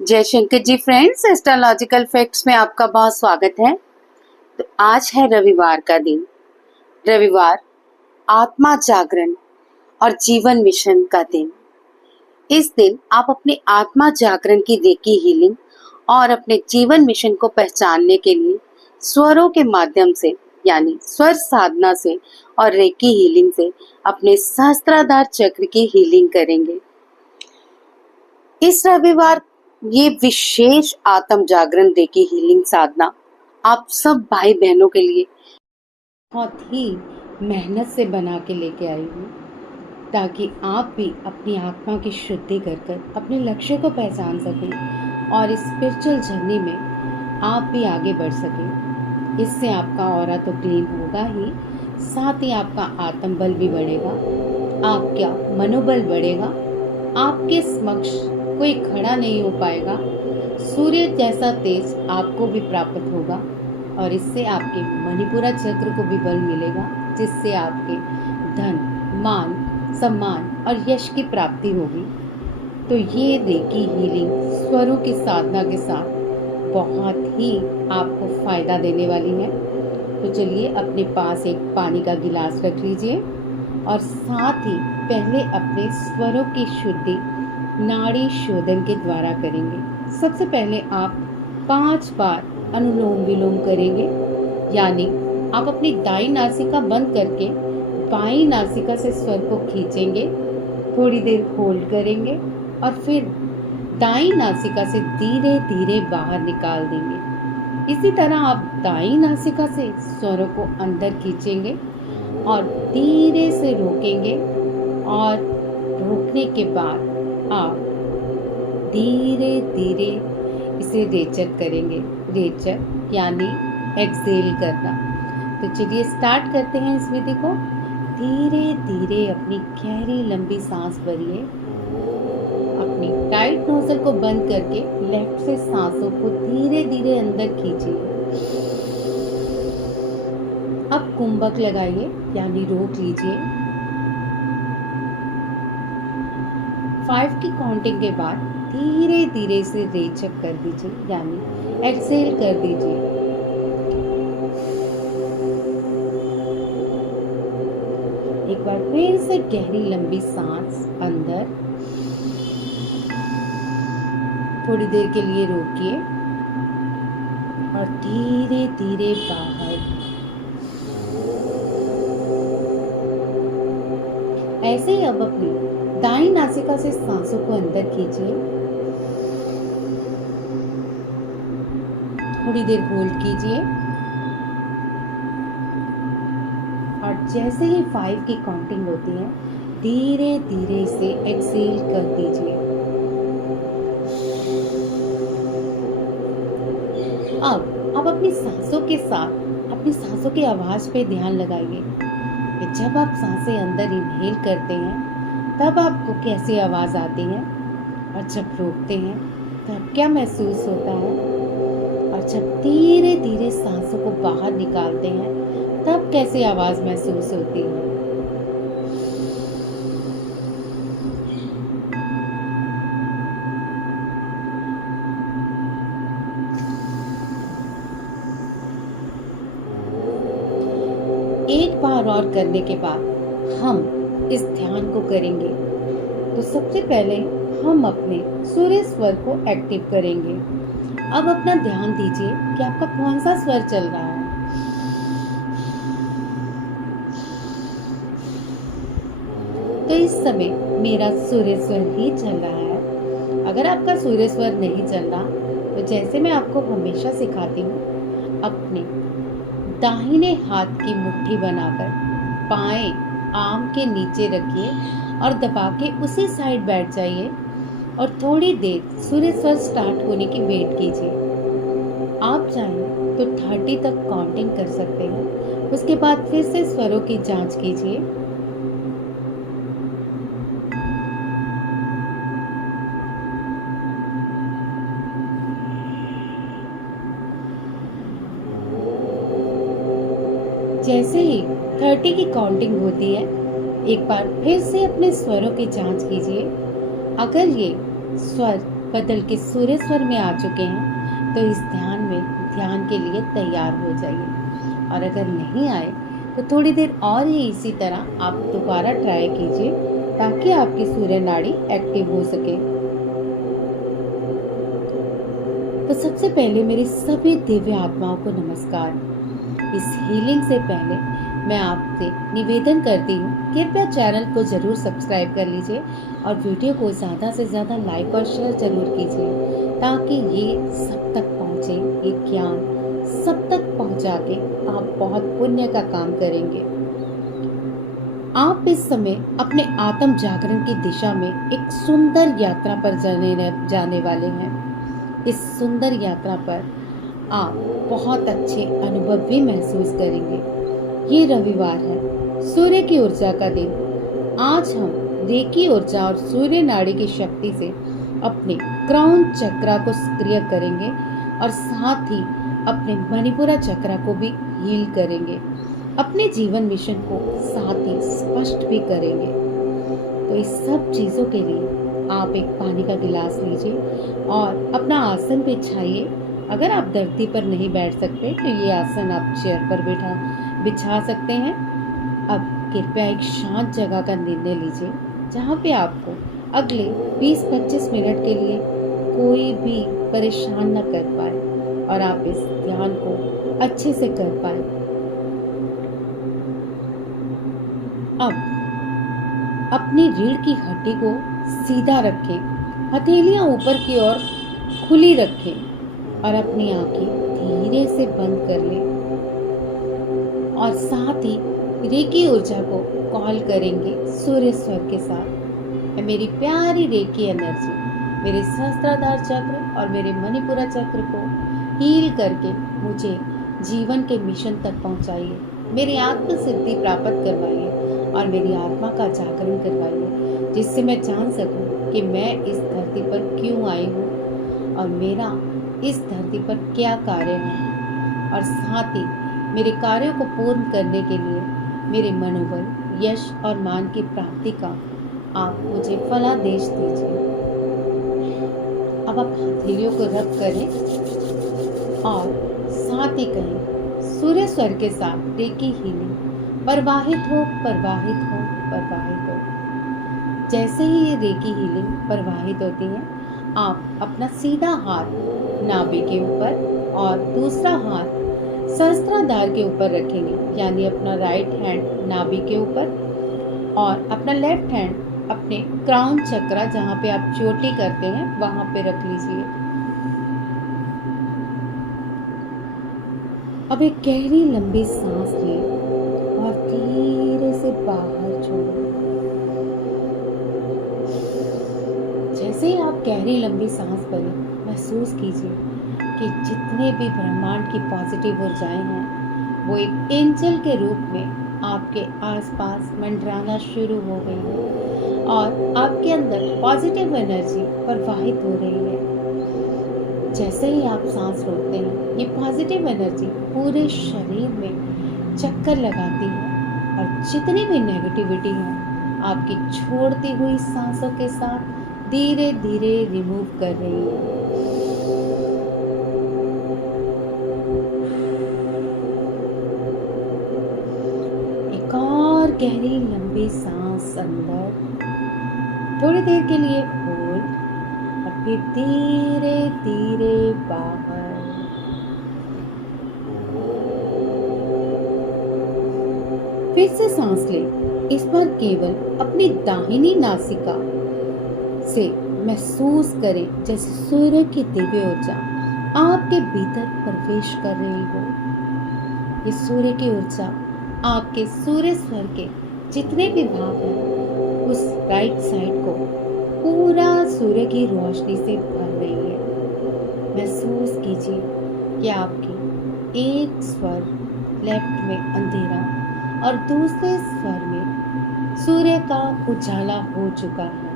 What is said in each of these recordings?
जय Shankar ji friends, astrological facts में आपका बहुत स्वागत है। तो आज है रविवार का दिन। रविवार आत्मा जागरण और जीवन मिशन का दिन। इस दिन आप अपने आत्मा जागरण की रेकी हीलिंग और अपने जीवन मिशन को पहचानने के लिए स्वरों के माध्यम से यानी स्वर साधना से और रेकी हीलिंग से अपने सहस्त्राधार चक्र की हीलिंग करेंगे। इस रविवार ये विशेष आत्म जागरण रेकी हीलिंग साधना आप सब भाई बहनों के लिए बहुत ही मेहनत से बना के लेके आई हूँ, ताकि आप भी अपनी आत्मा की शुद्धि कर अपने लक्ष्य को पहचान सकें और इस स्पिरिचुअल जर्नी में आप भी आगे बढ़ सकें। इससे आपका ऑरा तो क्लीन होगा ही, साथ ही आपका आत्मबल भी बढ़ेगा, आपका मनोबल बढ़ेगा, आपके समक्ष कोई खड़ा नहीं हो पाएगा, सूर्य जैसा तेज आपको भी प्राप्त होगा और इससे आपके मणिपुरा चक्र को भी बल मिलेगा, जिससे आपके धन, मान, सम्मान और यश की प्राप्ति होगी। तो ये रेकी हीलिंग स्वरों की साधना के साथ बहुत ही आपको फायदा देने वाली है। तो चलिए अपने पास एक पानी का गिलास रख लीजिए और साथ ही पहले अपने स्वरों की शुद्धि नाड़ी शोधन के द्वारा करेंगे। सबसे पहले आप 5 बार अनुलोम विलोम करेंगे, यानी आप अपनी दाई नासिका बंद करके बाई नासिका से स्वर को खींचेंगे, थोड़ी देर होल्ड करेंगे और फिर दाई नासिका से धीरे धीरे बाहर निकाल देंगे। इसी तरह आप दाई नासिका से स्वरों को अंदर खींचेंगे और धीरे से रोकेंगे और रोकने के बाद आप धीरे धीरे इसे रेचक करेंगे। रेचक यानी एक्सहेल करना। तो चलिए स्टार्ट करते हैं इस विधि को। धीरे धीरे अपनी गहरी लंबी सांस भरिए, अपनी टाइट नोजल को बंद करके लेफ्ट से सांसों को धीरे धीरे अंदर खींचिए। अब कुंभक लगाइए यानी रोक लीजिए। 5 की काउंटिंग के बाद धीरे धीरे से रेचक कर दीजिए यानी एक्सहेल कर दीजिए। एक बार फिर से गहरी लंबी सांस अंदर, थोड़ी देर के लिए रोकिए और धीरे धीरे बाहर। ऐसे ही अब अपनी दाईं नासिका से सांसों को अंदर खींचिए, थोड़ी देर होल्ड कीजिए और जैसे ही 5 की काउंटिंग होती है धीरे धीरे इसे एक्सहेल कर दीजिए। अब आप अपनी सांसों के साथ अपनी सांसों की आवाज पे ध्यान लगाइए कि जब आप सांसें अंदर इनहेल करते हैं तब आपको कैसी आवाज़ आती है और जब रोकते हैं तब क्या महसूस होता है, और जब धीरे धीरे सांसों को बाहर निकालते हैं तब कैसी आवाज़ महसूस होती है। एक बार और करने के बाद हम इस ध्यान को करेंगे। तो सबसे पहले हम अपने सूर्य स्वर को एक्टिव करेंगे। अब अपना ध्यान दीजिए कि आपका कौन सा स्वर चल रहा है। तो इस समय मेरा सूर्य स्वर ही चल रहा है। अगर आपका सूर्य स्वर नहीं चल रहा तो जैसे मैं आपको हमेशा सिखाती हूँ, अपने दाहिने हाथ की मुट्ठी बनाकर बाएं आर्म के नीचे रखिए और दबा के उसी साइड बैठ जाइए और थोड़ी देर सूर्य स्वर स्टार्ट होने की वेट कीजिए। आप चाहें तो 30 तक काउंटिंग कर सकते हैं। उसके बाद फिर से स्वरों की जांच कीजिए। जैसे ही 30 की काउंटिंग होती है एक बार फिर से अपने स्वरों की जांच कीजिए। अगर ये स्वर बदल के सूर्य स्वर में आ चुके हैं तो इस ध्यान के लिए तैयार हो जाइए। और अगर नहीं आए तो थोड़ी देर और ही इसी तरह आप दोबारा ट्राई कीजिए ताकि आपकी सूर्य नाड़ी एक्टिव हो सके। तो सबसे पहले मेरी सभी दिव्य आत्माओं को नमस्कार। इस हीलिंग से पहले मैं आपसे निवेदन करती हूँ, कृपया चैनल को जरूर सब्सक्राइब कर लीजिए और वीडियो को ज़्यादा से ज़्यादा लाइक और शेयर जरूर कीजिए ताकि ये सब तक पहुँचे, ये ज्ञान सब तक पहुँचा के आप बहुत पुण्य का काम करेंगे। आप इस समय अपने आत्म जागरण की दिशा में एक सुंदर यात्रा पर जाने वाले हैं। इस सुंदर यात्रा पर आप बहुत अच्छे अनुभव भी महसूस करेंगे। ये रविवार है, सूर्य की ऊर्जा का दिन। आज हम रेकी ऊर्जा और सूर्य नाड़ी की शक्ति से अपने क्राउन चक्रा को सक्रिय करेंगे और साथ ही अपने मणिपुरा चक्रा को भी हील करेंगे। अपने जीवन मिशन को साथ ही स्पष्ट भी करेंगे। तो इस सब चीजों के लिए आप एक पानी का गिलास लीजिए और अपना आसन बिछाइए। अगर आप धरती पर नहीं बैठ सकते तो ये आसन आप चेयर पर बिछा सकते हैं। अब कृपया एक शांत जगह का निर्णय लीजिए जहाँ पे आपको अगले 20-25 मिनट के लिए कोई भी परेशान न कर पाए और आप इस ध्यान को अच्छे से कर पाए। अब अपनी रीढ़ की हड्डी को सीधा रखें, हथेलियां ऊपर की ओर खुली रखें और अपनी आंखें धीरे से बंद कर लें और साथ ही रेकी ऊर्जा को कॉल करेंगे सूर्य स्वर के साथ। मेरी प्यारी रेकी एनर्जी मेरे सहस्त्राधार चक्र और मेरे मणिपुरा चक्र को हील करके मुझे जीवन के मिशन तक पहुंचाइए। मेरी आत्म सिद्धि प्राप्त करवाइए और मेरी आत्मा का जागरण करवाइए, जिससे मैं जान सकूं कि मैं इस धरती पर क्यों आई हूँ और मेरा इस धरती पर क्या कार्य है। और साथ ही मेरे कार्यों को पूर्ण करने के लिए मेरे मनोबल, यश और मान की प्राप्ति का आप मुझे फलादेश दीजिए। अब आप हथेलियों को रब करें और साथ ही कहें, सूर्य स्वर के साथ रेकी हीलिंग प्रवाहित हो, प्रवाहित हो, प्रवाहित हो। जैसे ही ये रेकी हीलिंग प्रवाहित होती है, आप अपना सीधा हाथ नाभि के ऊपर और दूसरा हाथ सहस्त्राधार के ऊपर रखेंगे, यानी अपना राइट हैंड नाभि के ऊपर और अपना लेफ्ट हैंड अपने क्राउन चक्रा जहाँ पे आप चोटी करते हैं वहां पे रख लीजिए। अब एक गहरी लंबी सांस लें और धीरे से बाहर छोड़ें। जैसे ही आप गहरी लंबी सांस भरें, महसूस कीजिए कि जितने भी ब्रह्मांड की पॉजिटिव ऊर्जाएं हैं वो एक एंजल के रूप में आपके आसपास मंडराना शुरू हो गई है और आपके अंदर पॉजिटिव एनर्जी प्रवाहित हो रही है। जैसे ही आप सांस रोकते हैं, ये पॉजिटिव एनर्जी पूरे शरीर में चक्कर लगाती है और जितनी भी नेगेटिविटी है आपकी छोड़ती हुई सांसों के साथ धीरे धीरे रिमूव कर रही है। एक और गहरी लंबी सांस अंदर, थोड़ी देर के लिए होल्ड और फिर धीरे धीरे बाहर। फिर से सांस लें। इस बार केवल अपनी दाहिनी नासिका से महसूस करें जैसे सूर्य की दिव्य ऊर्जा आपके भीतर प्रवेश कर रही हो। ये सूर्य की ऊर्जा आपके सूर्य स्वर के जितने भी भाग हैं उस राइट साइड को पूरा सूर्य की रोशनी से भर रही है। महसूस कीजिए कि आपकी एक स्वर लेफ्ट में अंधेरा और दूसरे स्वर में सूर्य का उजाला हो चुका है।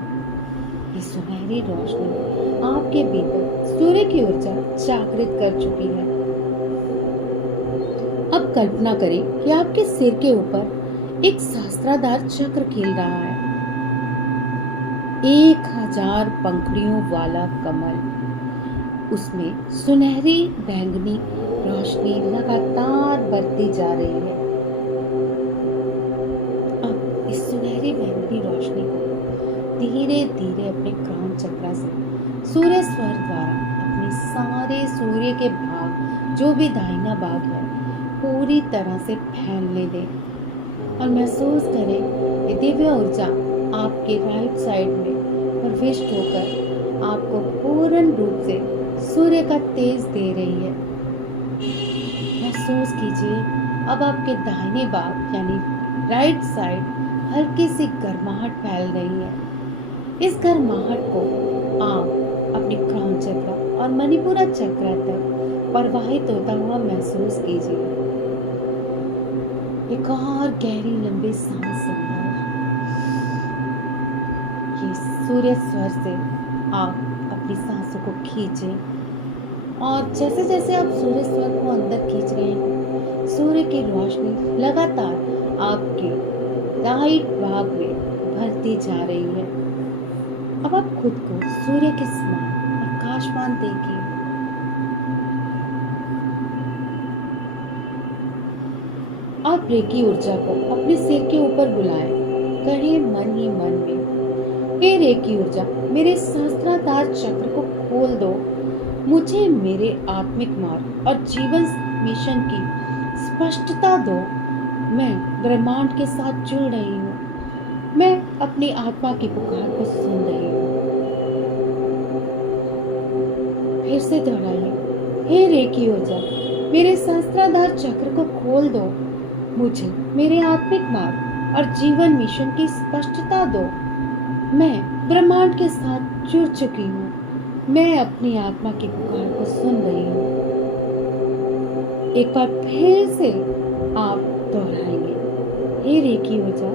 ये सुनहरी रोशनी आपके भीतर सूर्य की ऊर्जा जागृत कर चुकी है। अब कल्पना करें कि आपके सिर के ऊपर एक सहस्त्राधार चक्र खिल रहा है। 1000 पंखुड़ियों वाला कमल, उसमें सुनहरी बैंगनी रोशनी लगातार बढ़ती जा रही है। अब इस सुनहरी बैंगनी रोशनी को धीरे धीरे अपने क्राउन चक्र से सूर्य स्वर द्वारा अपने सारे सूर्य के भाग, जो भी दाहिना भाग है, पूरी तरह से फैलने दें और महसूस करें कि दिव्य ऊर्जा आपके राइट साइड में प्रविष्ट होकर आपको पूर्ण रूप से सूर्य का तेज दे रही है। महसूस कीजिए अब आपके दाहिने भाग यानी राइट साइड हल्की सी गर्माहट फैल रही है। इस गर्माहट को आप अपने क्राउन चक्र और मणिपुरा चक्र तक प्रवाहित होता हुआ महसूस कीजिए। एक और गहरी लंबी सांस अंदर, ये सूर्य स्वर से आप अपनी सांसों को खींचें और जैसे जैसे आप सूर्य स्वर को अंदर खींच रहे हैं, सूर्य की रोशनी लगातार आपके राइट भाग में भरती जा रही है। अब आप खुद को सूर्य के समान प्रकाशमान देखिए। आप रेकी ऊर्जा को अपने सिर के ऊपर बुलाएं, कहें मन ही मन में, हे रेकी ऊर्जा, मेरे सहस्त्राधार चक्र को खोल दो, मुझे मेरे आत्मिक मार्ग और जीवन मिशन की स्पष्टता दो। मैं ब्रह्मांड के साथ जुड़ रही हूँ, मैं अपनी आत्मा की पुकार को सुन रही हूँ। फिर से दोहराइए, हे रेकी ऊर्जा, मेरे सहस्त्राधार चक्र को खोल दो, मुझे मेरे आत्मिक मार्ग और जीवन मिशन की स्पष्टता दो। मैं ब्रह्मांड के साथ जुड़ चुकी हूँ, मैं अपनी आत्मा की पुकार को सुन रही हूँ। एक बार फिर से आप दोहराएंगे, हे रेकी ऊर्जा,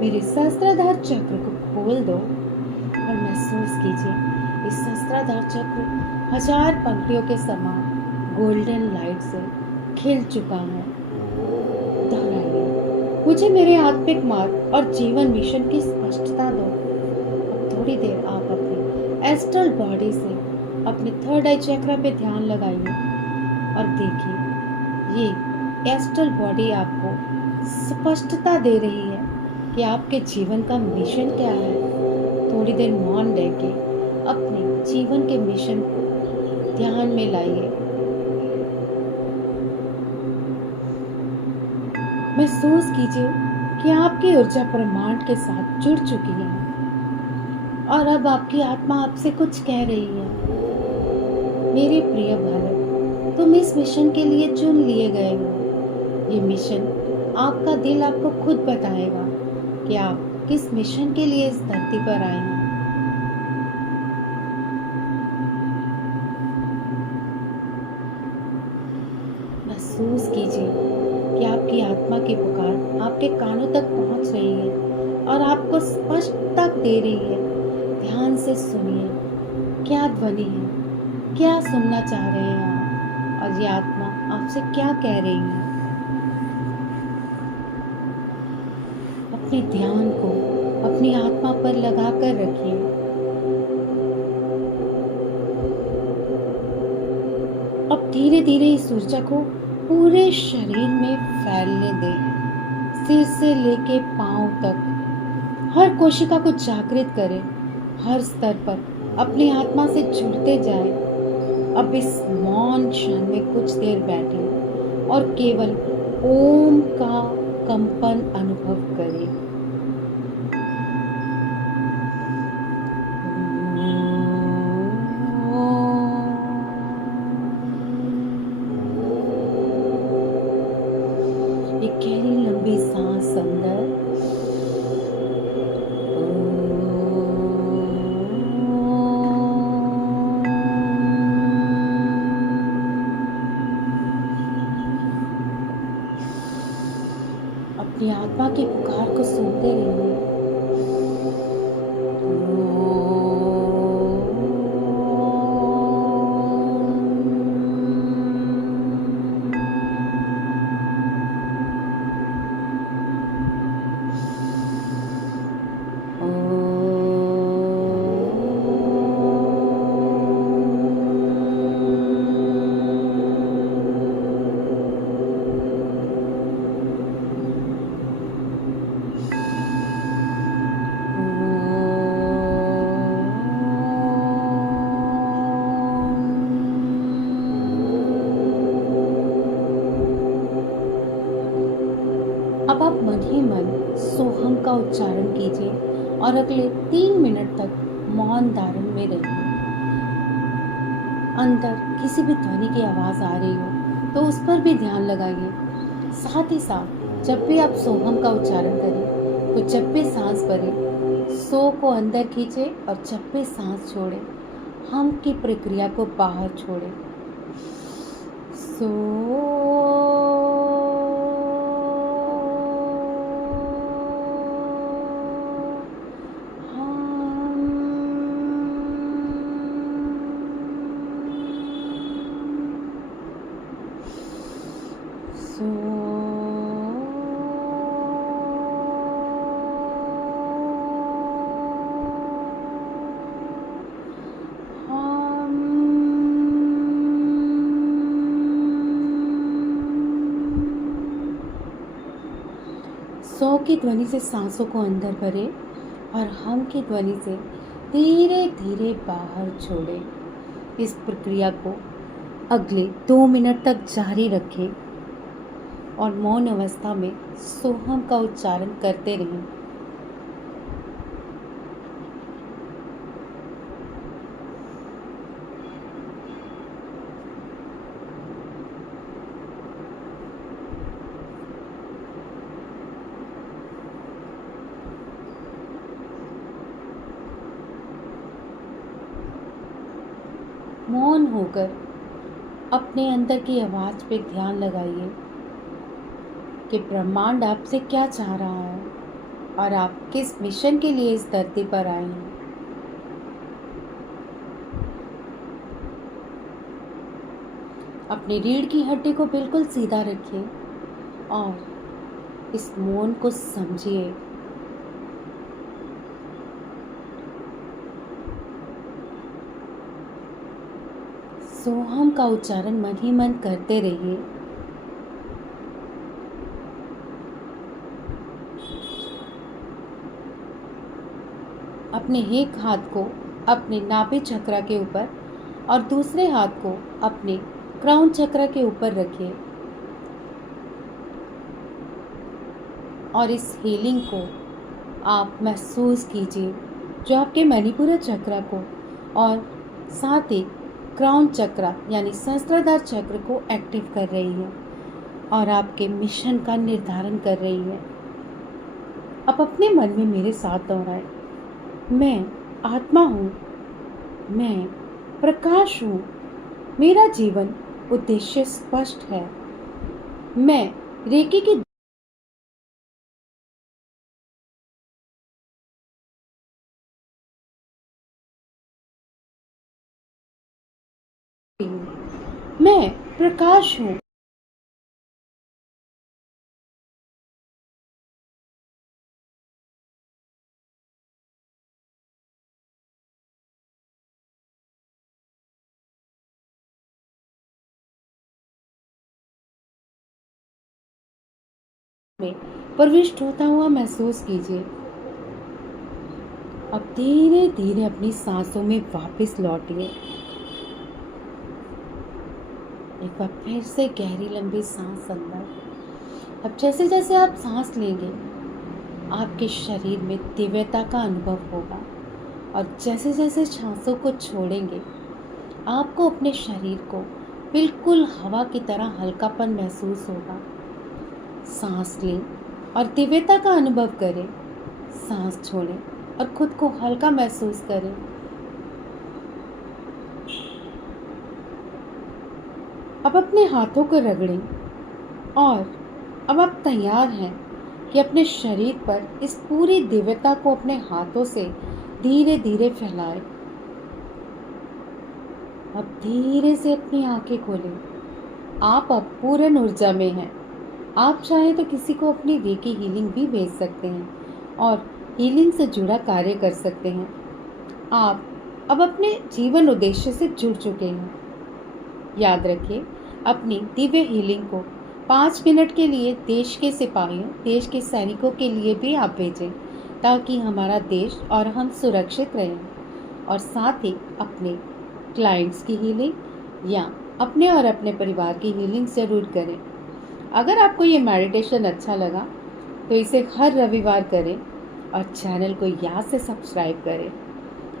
मेरे सहस्त्राधार चक्र को खोल दो और महसूस कीजिए इस सहस्त्राधार चक्र 1000 पंखुड़ियों के समान गोल्डन लाइट से खिल चुका है। दोहराइए, मुझे मेरे आत्मिक मार्ग और जीवन मिशन की स्पष्टता दो। अब थोड़ी देर आप अपनी एस्ट्रल बॉडी से अपने थर्ड आई चक्र पे ध्यान लगाइए और देखिए ये एस्ट्रल बॉडी आपको स्पष्टता दे रही है कि आपके जीवन का मिशन क्या है। थोड़ी देर मौन रह के अपने जीवन के मिशन को ध्यान में लाइए। महसूस कीजिए कि आपकी ऊर्जा ब्रह्मांड के साथ जुड़ चुकी है और अब आपकी आत्मा आपसे कुछ कह रही है। मेरे प्रिय बालक, तुम इस मिशन के लिए चुन लिए गए हो। ये मिशन आपका दिल आपको खुद बताएगा कि आप किस मिशन के लिए इस धरती पर आए हैं। महसूस कीजिए कि आपकी आत्मा की पुकार आपके कानों तक पहुंच रही है और आपको स्पष्टता दे रही है। ध्यान से सुनिए, क्या ध्वनि है, क्या सुनना चाह रहे हैं आप और ये आत्मा आपसे क्या कह रही है। अपने ध्यान को अपनी आत्मा पर लगाकर रखिए। अब धीरे धीरे इस ऊर्जा को पूरे शरीर में फैलने दें। सिर से लेके पांव तक हर कोशिका को जागृत करें। हर स्तर पर अपनी आत्मा से जुड़ते जाएं। अब इस मौन क्षण में कुछ देर बैठें और केवल ओम का कंपन अनुभव करें। एक गहरी लंबी सांस अंदर अपनी आत्मा की पुकार को सुनते रहिए। सोहम का उच्चारण कीजिए और अगले 3 मिनट तक मौन धारण में रहिए। अंदर किसी भी ध्वनि की आवाज़ आ रही हो तो उस पर भी ध्यान लगाइए। साथ ही साथ जब भी आप सोहम का उच्चारण करें तो जब भी सांस भरें, सो को अंदर खींचे और जब भी सांस छोड़ें, हम की प्रक्रिया को बाहर छोड़ें। सो सौ की ध्वनि से सांसों को अंदर भरें और हम की ध्वनि से धीरे धीरे बाहर छोड़ें। इस प्रक्रिया को अगले 2 मिनट तक जारी रखें और मौन अवस्था में सोहम का उच्चारण करते रहें। मौन होकर अपने अंदर की आवाज़ पे ध्यान लगाइए कि ब्रह्मांड आपसे क्या चाह रहा है और आप किस मिशन के लिए इस धरती पर आए हैं। अपनी रीढ़ की हड्डी को बिल्कुल सीधा रखिए और इस मौन को समझिए। सोहम का उच्चारण मन ही मन करते रहिए। अपने एक हाथ को अपने नाभि चक्र के ऊपर और दूसरे हाथ को अपने क्राउन चक्र के ऊपर रखिए और इस हीलिंग को आप महसूस कीजिए जो आपके मणिपुर चक्र को और साथ ही क्राउन चक्र यानी सहस्त्रधार चक्र को एक्टिव कर रही है और आपके मिशन का निर्धारण कर रही है। अब अपने मन में मेरे साथ दोहराएं, मैं आत्मा हूँ, मैं प्रकाश हूँ, मेरा जीवन उद्देश्य स्पष्ट है, मैं रेकी की मैं प्रकाश हूँ। में प्रविष्ट होता हुआ महसूस कीजिए। अब धीरे धीरे अपनी सांसों में वापस लौटिए। एक बार फिर से गहरी लंबी सांस अंदर। अब जैसे जैसे आप सांस लेंगे आपके शरीर में दिव्यता का अनुभव होगा और जैसे जैसे सांसों को छोड़ेंगे आपको अपने शरीर को बिल्कुल हवा की तरह हल्कापन महसूस होगा। सांस लें और दिव्यता का अनुभव करें, सांस छोड़ें और खुद को हल्का महसूस करें। अब अपने हाथों को रगड़ें और अब आप तैयार हैं कि अपने शरीर पर इस पूरी दिव्यता को अपने हाथों से धीरे धीरे फैलाएं। अब धीरे से अपनी आंखें खोलें। आप अब पूर्ण ऊर्जा में हैं। आप चाहें तो किसी को अपनी रेकी हीलिंग भी भेज सकते हैं और हीलिंग से जुड़ा कार्य कर सकते हैं। आप अब अपने जीवन उद्देश्य से जुड़ चुके हैं। याद रखिए, अपनी दिव्य हीलिंग को 5 मिनट के लिए देश के सिपाहियों, देश के सैनिकों के लिए भी आप भेजें ताकि हमारा देश और हम सुरक्षित रहें। और साथ ही अपने क्लाइंट्स की हीलिंग या अपने और अपने परिवार की हीलिंग ज़रूर करें। अगर आपको ये मेडिटेशन अच्छा लगा तो इसे हर रविवार करें और चैनल को याद से सब्सक्राइब करें।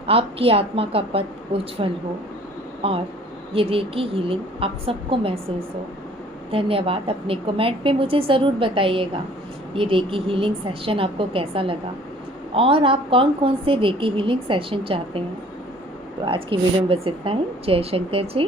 आपकी आत्मा का पथ उज्जवल हो और ये रेकी हीलिंग आप सबको महसूस हो। धन्यवाद। अपने कमेंट में मुझे ज़रूर बताइएगा ये रेकी हीलिंग सेशन आपको कैसा लगा और आप कौन कौन से रेकी हीलिंग सेशन चाहते हैं। तो आज की वीडियो में बस इतना ही। जय शंकर जी।